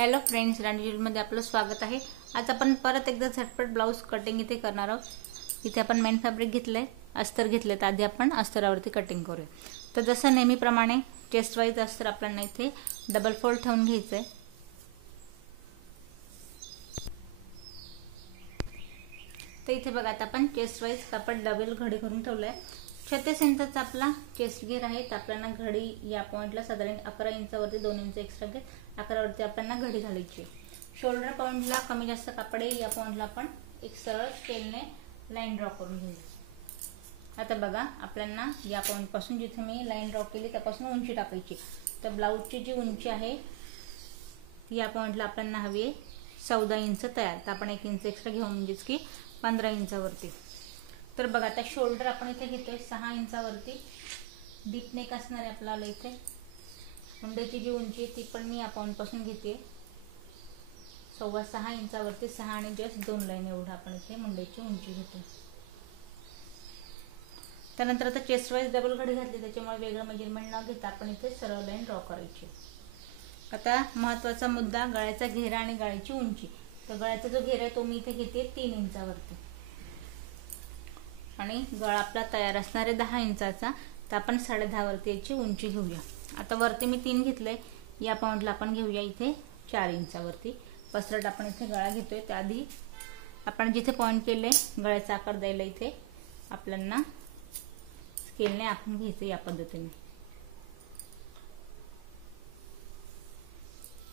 Hello friends, राणीजूलमध्ये आपलं स्वागत आहे। आज आपण परत एकदा झटपट ब्लाउज कटिंग इथे करणार आहोत। इथे आपण मेन फॅब्रिक घेतलंय, अस्तर घेतले, तर आधी आपण अस्तरावरती कटिंग करूया। तर जसं नेहमीप्रमाणे चेस्ट वाईज अस्तर आपल्याला इथे डबल फोल्ड ठेवून घ्यायचंय। तर इथे बघा, आता आपण चेस्ट वाईज कापड डबल घडी करून ठेवलाय। 36 इंचाचा आपला चेस्ट घेर आहे, तर आपल्याला घडी या पॉइंटला साधारण 11 इंचावरती 2 इंच एक्स्ट्रा घेत 11 वरती आपल्याला घडी घालायची। शोल्डर पॉइंटला कमी जास्त कापड आहे, या पॉइंटला आपण एक सरळ स्केलने लाईन ड्रॉ करून घेऊया। आता बघा, आपल्याला या पॉइंट पासून जिथे मी लाईन ड्रॉ केली त्यापासून उंची टाकायची। तर ब्लाउजची जी उंची आहे या पॉइंटला आपल्याला हवी आहे 14 इंच तयार, तर आपण 1 इंच एक्स्ट्रा घेऊ, म्हणजेच की 15 इंचावरती। तर बघा, आता शोल्डर आपण इथे घेतोय 6 इंचावरती, डीप नेक असणार आहे आपल्याला। इथे मुंड्याची जी उंची आहे ती पण मी या पॉइंट पासून घेते 6.25 इंचावरती, 6 आणि जस्ट 2 लाईन एवढा आपण इथे मुंड्याची उंची घेतो। त्यानंतर आता चेस्ट वाईज डबल घडी घातली, त्याच्यामुळे वेगळं मेजरमेंट न घेता आपण इथे सरळ लाईन ड्रॉ करायची। आता महत्त्वाचा मुद्दा गळ्याचा घेरा आणि गळ्याची उंची। तर गळ्याचा जो घेरा आहे तो मी इथे घेते 3 इंचावरती आणि गळा आपला तयार असणार आहे 10 इंचाचा, तर आपण 10.5 वरती याची उंची घेऊया। आता वरती मी 3 घेतलंय, या पॉइंटला आपण घेऊया इथे 4 इंचावरती। पसरट आपण इथे गळा घेतोय, त्याआधी आपण जिथे पॉइंट केले गळ्याचा आकार द्यायला इथे आपल्याला स्केलने आखून घ्यायचं या पद्धतीने।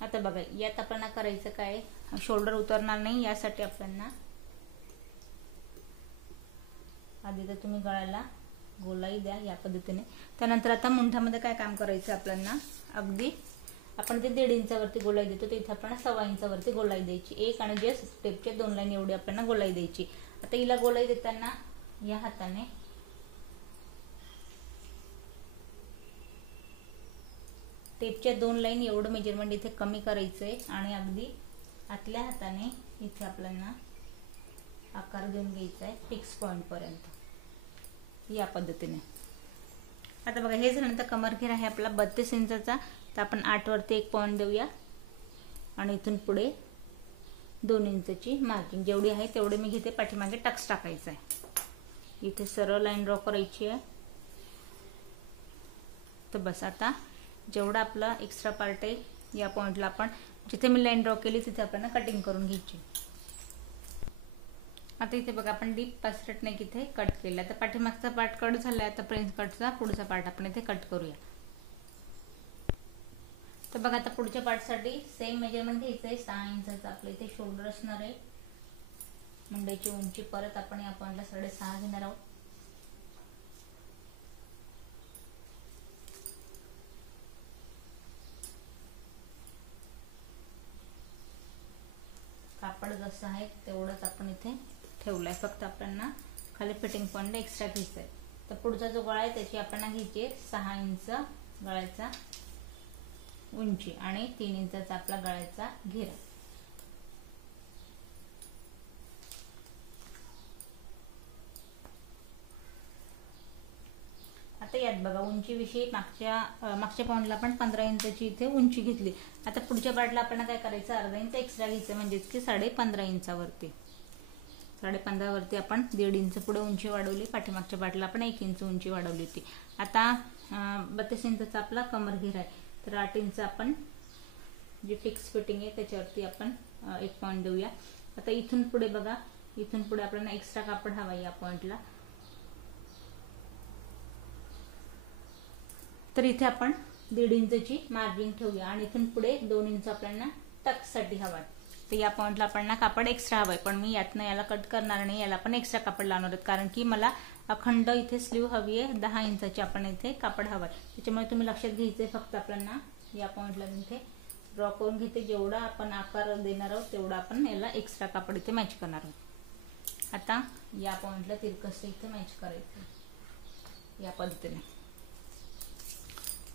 आता बघा, यात आपल्याला करायचं काय, शोल्डर उतरणार नाही यासाठी आपल्याला आधी तर तुम्ही गळ्याला गोलाई द्या या पद्धतीने। त्यानंतर आता मुंढ्यामध्ये काय काम करायचं आपल्याला, अगदी आपण ते 1.5 इंचावरती गोलाई देतो, तर इथे आपल्याला 1.25 इंचावरती गोलाई द्यायची। एक आणि जस्ट स्टेपच्या 2 लाईन एवढी आपल्याला गोलाई द्यायची। आता हिला गोलाई देताना या हाताने टेपच्या 2 लाईन एवढं मेजरमेंट इथे कमी करायचंय आणि अगदी आतल्या हाताने इथे आपल्याला आकार देऊन घ्यायचा आहे फिक्स पॉइंट पर्यंत या पद्धतीने। आता बघा, हे झाल्यानंतर कमर घेर आहे आपला 32 इंचाचा, तर आपण 8 वरती एक पॉइंट देऊया आणि इथून पुढे 2 इंचची मार्किंग जेवढी आहे तेवढे मी घेते, पाठीमागे टक्स टाकायचा आहे। इथे सरळ लाईन ड्रॉ करायची आहे। तर बस, आता जेवढा आपला एक्स्ट्रा पार्ट आहे या पॉइंटला आपण जिथे मी लाईन ड्रॉ केली तिथे आपल्याला कटिंग करून घ्यायची। आता इथे बघा, आपण डीप पसरट नेक इथे कट केला, तर पाठीमागचा पार्ट कट झालाय। आता प्रिन्स कटचा पुढचा पार्ट आपण इथे कट करूया। तर बघा, आता पुढच्या पार्टसाठी सेम मेजरमेंट घ्यायचं आहे। 6 इंचाचा आपल्या इथे शोल्डर असणार आहे। मुंड्याची उंची परत आपण या पॉइंटला 6.5 घेणार आहोत। कापड जसं आहे तेवढंच आपण इथे ठेवलंय, फक्त आपल्याला खाली फिटिंग पॉइंट एक्स्ट्रा घ्यायचा आहे। तर पुढचा जो गळा आहे त्याची आपल्याला घ्यायची 6 इंच गळ्याचा उंची आणि 3 इंचाचा आपला गळ्याचा घेरा। आता यात बघा, उंची विषयी मागच्या पॉइंटला आपण 15 इंचाची इथे उंची घेतली। आता पुढच्या पार्टला आपण काय करायचं, अर्धा इंच एक्स्ट्रा घ्यायचं, म्हणजेच की 15.5 इंचावरती 15.5 वरती आपण 1.5 इंच पुढे उंची वाढवली। पाठीमागच्या पार्टला आपण 1 इंच उंची वाढवली होती। आता 32 इंचाचा आपला कमर घेर आहे, तर 8 इंच आपण जी फिक्स फिटिंग आहे त्याच्यावरती आपण एक पॉइंट देऊया। आता इथून पुढे बघा, इथून पुढे आपल्याला एक्स्ट्रा कापड हवा या पॉइंटला, तर इथे आपण 1.5 इंचची मार्जिन ठेवूया आणि इथून पुढे 2 इंच आपल्याला टक्स साठी हवा आहे। तर या पॉइंटला आपल्याला कापड एक्स्ट्रा हवाय, पण मी यातनं याला कट करणार नाही, याला पण एक्स्ट्रा कापड लावणार आहेत, कारण की मला अखंड इथे स्लीव हवी आहे। 10 इंचाची आपण इथे कापड हवाय, त्याच्यामुळे तुम्ही लक्षात घ्यायचंय। फक्त आपल्याला या पॉइंटला इथे ड्रॉ करून घेते, जेवढा आपण आकार देणार आहोत तेवढा आपण याला एक्स्ट्रा कापड इथे मॅच करणार आहोत। आता या पॉइंटला तिरकस इथे मॅच करायचं या पद्धतीने।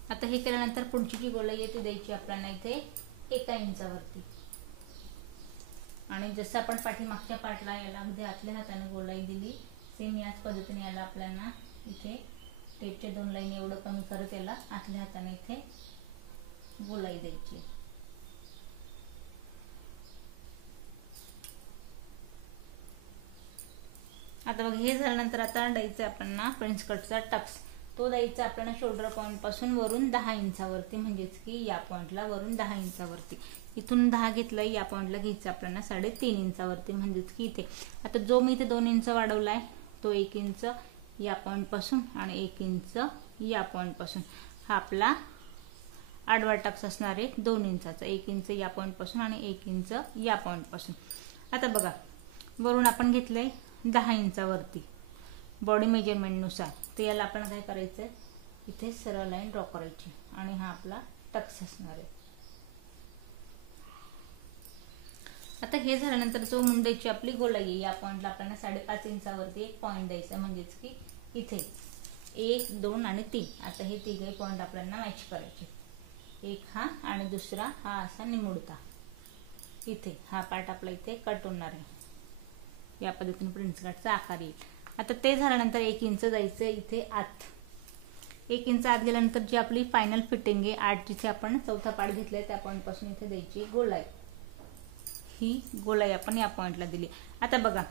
आता हे केल्यानंतर पुढची जी गोलाई आहे ती द्यायची आपल्याला इथे 1 इंचावरती आणि जसं आपण पाठीमागच्या पार्टला याला अगदी आतल्या हाताने गोलाई दिली, सेम याच पद्धतीने याला आपल्याला इथे टेपच्या 2 लाईन एवढं कमी करत याला आतल्या हाताने इथे गोलाई द्यायची। आता बघा हे झाल्यानंतर आता द्यायचं आपल्याला प्रिन्स कटचा टक्स. तो द्यायचा आपल्याला शोल्डर पॉइंट पासून वरून 10 इंचावरती, म्हणजेच की या पॉइंटला वरून 10 इंचावरती. इथून 10 घेतलं, या पॉइंटला घ्यायचं आपल्याला 3.5 इंचावरती, म्हणजेच की इथे. आता जो मी इथे 2 इंच वाढवलाय तो 1 इंच या पॉइंट पासून आणि 1 इंच या पॉइंट पासून, हा आपला आडवा टक्स असणार आहे 2 इंचाचा. 1 इंच या पॉइंट पासून आणि 1 इंच या पॉइंट पासून. आता बघा वरून आपण घेतलंय 10 इंचावरती बॉडी मेजरमेंट नुसार. तर याला आपण काय करायचं, इथे सरळ लाईन ड्रॉ करायची आणि हा आपला टक्स असणार आहे. आता हे झाल्यानंतर जो मुंड्याची आपली गोलाई आहे, या पॉइंटला आपल्याला 5.5 इंचावरती एक पॉइंट द्यायचा, म्हणजेच की इथे 1, 2 आणि 3. आता हे तिघे पॉइंट आपल्याला मॅच करायचे. एक हा आणि दुसरा हा असा निमुडता. इथे हा पार्ट आपला इथे कट होणार आहे. या पद्धतीने प्रिन्स कटचा आकार येईल. आता ते झाल्यानंतर 1 इंच जायचं इथे आत. 1 इंच आत गेल्यानंतर जी आपली फायनल फिटिंग आहे 8 जिथे आपण चौथा पार्ट घेतलाय त्या पॉइंट पासून इथे द्यायची गोलाई. ही गोलाई आपण या पॉइंटला दिली. आता बघा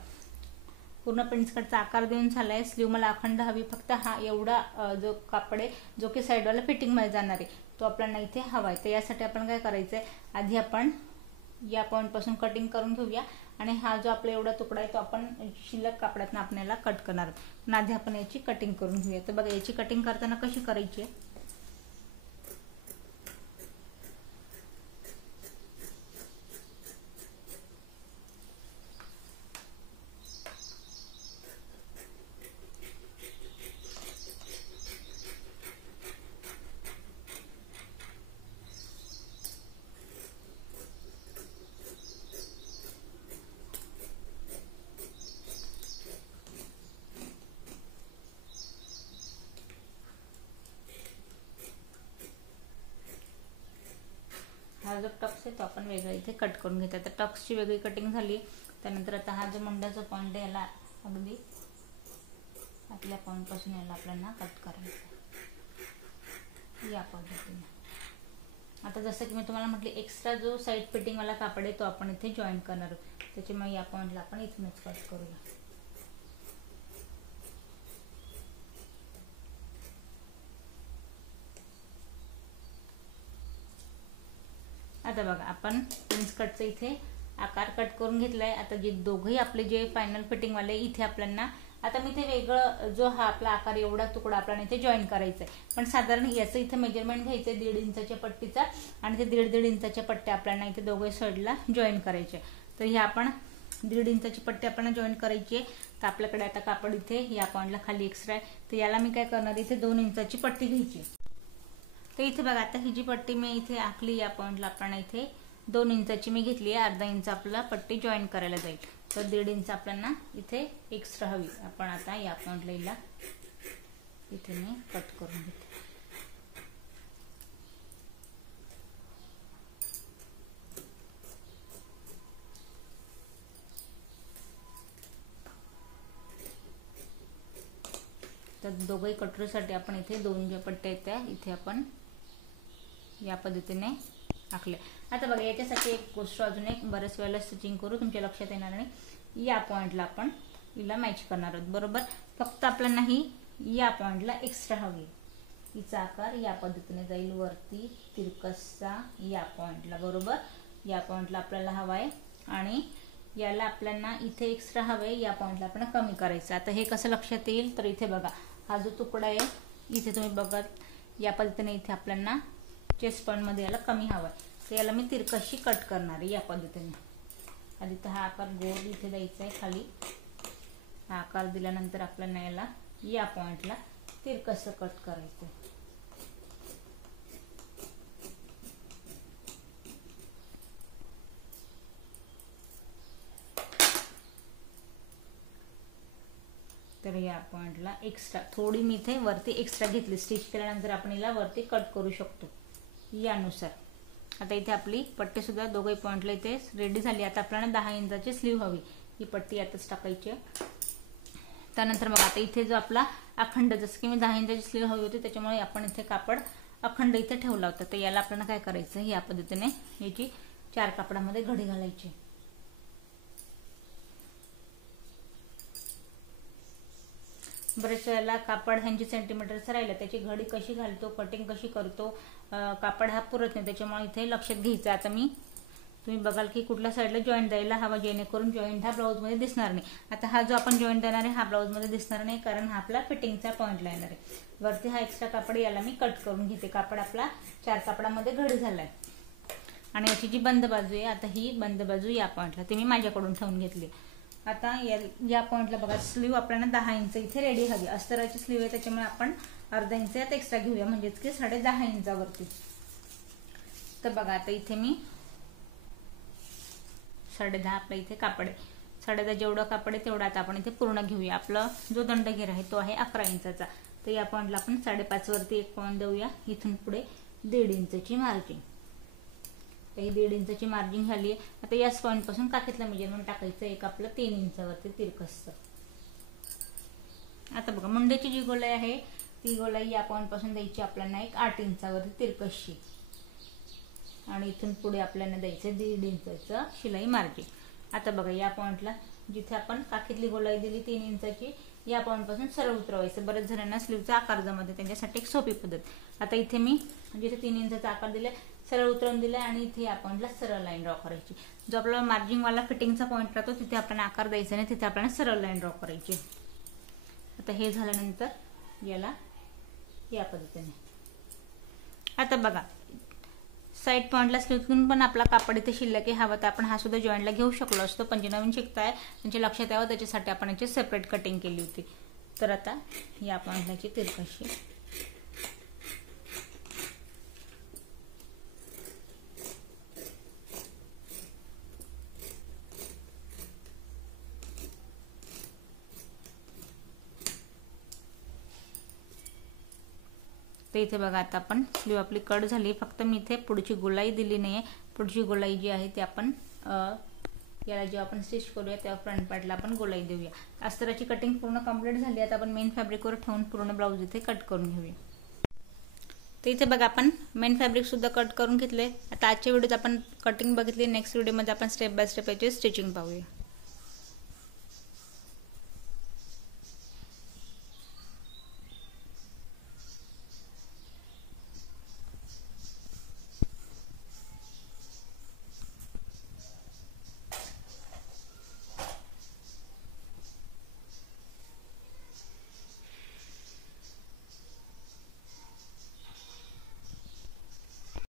पूर्ण प्रिन्स कटचा आकार देऊन झालाय. स्लीव मला अखंड हवी, फक्त हा एवढा जो कापड आहे जो की साईडवाला फिटिंग मध्ये जाणार आहे तो आपल्याला इथे हवाय. तर यासाठी आपण काय करायचंय, आधी आपण या पॉइंट पासून कटिंग करून घेऊया आणि हा जो आपला एवढा तुकडा आहे तो आपण शिल्लक कापडातून आपल्याला कट करणार आहोत. पण आधी आपण याची कटिंग करून घेऊया. तर बघा याची कटिंग करताना कशी करायची आहे, हा जो टक्स आहे तो आपण वेगळा इथे कट करून घेतो. तर टक्सची वेगळी कटिंग झाली. त्यानंतर आता हा जो मुंड्याचा पॉइंट आहे याला अगदी आपल्या पॉइंट पासून याला आपल्याला कट करायचं या पद्धतीने. आता जसं की मी तुम्हाला म्हटले एक्स्ट्रा जो साईड फिटिंग वाला कापड आहे तो आपण इथे जॉईन करणार आहोत. त्याच्यामुळे या पॉइंटला आपण इथूनच कट करूया. आता बघा आपण प्रिन्स कटचा इथे आकार कट करून घेतलाय. आता जे दोघही आपले जे फायनल फिटिंग वाले इथे आपल्याला आता मी इथे वेगळं जो हा आपला आकार एवढा तुकडा आपल्याला इथे जॉईन करायचा आहे. पण साधारण याचं इथे मेजरमेंट घ्यायचंय 1.5 इंचाच्या पट्टीचा आणि ते 1.5 इंचाच्या पट्ट्या आपल्याला इथे दोघे साईडला जॉईन करायचे. तर हे आपण 1.5 इंचाची पट्टी आपल्याला जॉईन करायची आहे. तर आपल्याकडे आता कापड इथे या पॉइंटला खाली एक्स्ट्रा आहे. तर याला मी काय करणार, इथे 2 इंचाची पट्टी घ्यायची. तर इथे बघा आता ही जी पट्टी मी इथे आखली या पॉइंटला आपण इथे 2 इंचाची मी घेतली आहे. अर्धा इंच आपला पट्टी जॉईन करायला जाईल. तर 1.5 इंच आपल्याला इथे एक्स्ट्रा हवी. आपण आता या पॉइंटला इथे मी कट करून घेते. तर दोघही कटोरीसाठी आपण इथे 2 ज्या पट्ट्या आहेत त्या इथे आपण या पद्धतीने आखले. आता बघा याच्यासाठी एक गोष्ट अजून एक बरेच वेळेला स्टिचिंग करू तुमच्या लक्षात येणार नाही. या पॉइंटला आपण हिला मॅच करणार आहोत बरोबर. फक्त आपल्याला ही या पॉइंटला एक्स्ट्रा हवी. हिचा आकार या पद्धतीने जाईल वरती तिरकसा या पॉइंटला बरोबर. या पॉइंटला आपल्याला हवाय आणि याला आपल्याला इथे एक्स्ट्रा हवे या पॉइंटला आपण कमी करायचं. आता हे कसं लक्षात येईल तर इथे बघा हा जो तुकडा आहे इथे तुम्ही बघा या पद्धतीने इथे आपल्याला चेस्ट पॉइंट मध्ये याला कमी हवाय. तर याला मी तिरकशी कट करणार आहे या पद्धतीने. आधी तर हा आकार गोल इथे द्यायचा आहे खाली. हा आकार दिल्यानंतर आपल्याला याला या पॉइंटला तिरकसं कट करायचं. तर या पॉइंटला एक्स्ट्रा थोडी मी इथे वरती एक्स्ट्रा घेतली. स्टिच केल्यानंतर आपण याला वरती कट करू शकतो यानुसार. आता इथे आपली पट्टी सुद्धा दोघे पॉइंटला इथे रेडी झाली. आता आपल्याला 10 इंचाची स्लीव हवी. ही पट्टी आताच टाकायची आहे. त्यानंतर बघा आता इथे जो आपला अखंड जसं की मी 10 इंचाची स्लीव हवी होती त्याच्यामुळे आपण इथे कापड अखंड इथे ठेवला होता. तर याला आपल्याला काय करायचं या पद्धतीने याची 4 कापडामध्ये घडी घालायची. बरेच वेळेला कापड ह्यांची सेंटीमीटरचं राहिलं, त्याची घडी कशी घालतो, कटिंग कशी करतो, कापड हा पुरत नाही, त्याच्यामुळे इथे लक्षात घ्यायचं. आता तुम्ही बघाल की कुठल्या साईडला जॉईंट द्यायला हवा, जेणेकरून जॉईंट हा ब्लाऊजमध्ये दिसणार नाही. आता हा जो आपण जॉईंट देणार आहे हा ब्लाऊजमध्ये दिसणार नाही, कारण हा आपला फिटिंगचा पॉईंटला येणार आहे. वरती हा एक्स्ट्रा कापड याला मी कट करून घेते. कापड आपला 4 कापडामध्ये घडी झाला आहे. आणि याची जी बंद बाजू आहे, आता ही बंद बाजू या पॉईंटला ती मी माझ्याकडून ठेवून घेतली. आता या पॉईंटला बघा स्लीव आपल्याला 10 इंच इथे रेडी हवी. अस्तराची स्लीव आहे, त्याच्यामुळे आपण अर्धा इंच यात एक्स्ट्रा घेऊया, म्हणजेच की 10.5 इंचावरती. तर बघा आता इथे मी 10.5 आपल्या इथे कापड आहे. 10.5 जेवढं कापड आहे तेवढं आता आपण इथे पूर्ण घेऊया. आपला जो दंडघेर आहे तो आहे 11 इंचाचा. तर या पॉईंटला आपण 5.5 वरती एक पॉईंट देऊया. इथून पुढे 1.5 इंचची मार्जिन. ही 1.5 इंचची मार्जिन झाली आहे. आता याच पॉईंट पासून काखेतलं मेजरमेंट टाकायचं एक आपलं 3 इंचावरती तिरकसचं. आता बघा मुंड्याची जी गोलाई आहे ती गोलाई या पॉईंट पासून द्यायची आपल्याला एक 8 इंचावरती तिरकसची. आणि इथून पुढे आपल्याला द्यायचं 1.5 इंचाचं शिलाई मार्जिन. आता बघा या पॉईंटला जिथे आपण काखेतली गोलाई दिली 3 इंचाची, या पॉईंट पासून सरळ उतरवायचं. बरेच जणांना स्लीवचा आकार जमत, त्यांच्यासाठी एक सोपी पद्धत. आता इथे मी जिथे 3 इंचाचा आकार दिलाय सरळ उतरवून दिलाय आणि इथे या पॉईंटला सरळ लाईन ड्रॉ करायची. जो आपला मार्जिन वाला फिटिंगचा पॉईंट राहतो तिथे आपल्याला आकार द्यायचा नाही, तिथे आपल्याला सरळ लाईन ड्रॉ करायची. आता हे झाल्यानंतर याला या पद्धतीने. आता बघा साईड पॉईंटला स्लीवतून पण आपला कापड इथे शिल्लक हवा तर आपण हा सुद्धा जॉईंटला घेऊ शकलो असतो, पण जे नवीन शिकताय त्यांच्या लक्षात यावं त्याच्यासाठी आपण याची सेपरेट कटिंग केली होती. तर आता या पॉईंटलाची तिरकशी तर इथे बघा आता आपण स्लीव आपली कट झाली. फक्त मी इथे पुढची गोलाई दिली नाहीये. पुढची गोलाई जी आहे ती आपण याला जेव्हा आपण स्टिच करूया तेव्हा फ्रंट पार्टला आपण गोलाई देऊया. अस्तराची कटिंग पूर्ण कंप्लीट झाली. आता आपण मेन फॅब्रिकवर ठेवून पूर्ण ब्लाऊज इथे कट करून घेऊया. तर इथे बघा आपण मेन फॅब्रिक सुद्धा कट करून घेतले. आता आजच्या व्हिडिओत आपण कटिंग बघितली. नेक्स्ट व्हिडिओमध्ये आपण स्टेप बाय स्टेप याची स्टिचिंग पाहूया.